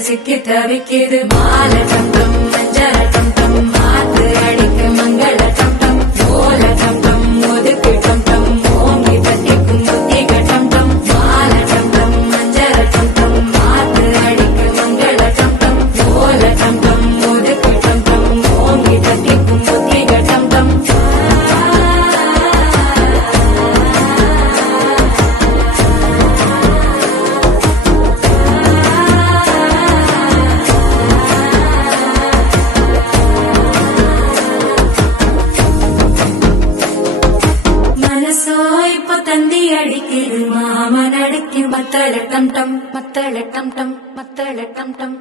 சிக்கி தவிக்குது மால டம் டம் மஞ்சள டம் டம் மாத்து அடிக்க மங்கள டம் டம் ஓல டம் டம் ஒதுக்கு டம் டம் ஓங்கி தட்டிக்கும் புத்திக டம் டம் மால டம் டம் மஞ்சள டம் டம் மாத்து அடிக்க மங்கள டம் டம் ஓல டம் டம் ஒதுக்கு டம் டம் ஓங்கி தட்டிக்கும் புத்திக டம் டம் தந்தி அடிக்குது மாமன் அடிக்கு மத்தள டம் டம் மத்தள டம் டம் மத்தள டம் டம்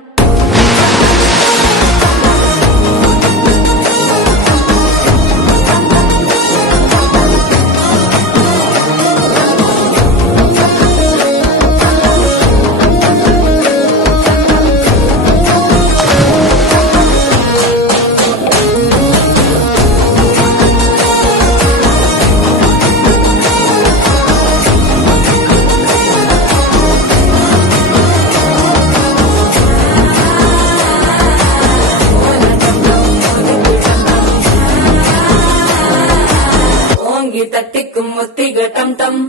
தட்டிக்கும் ஒத்திக டம் டம்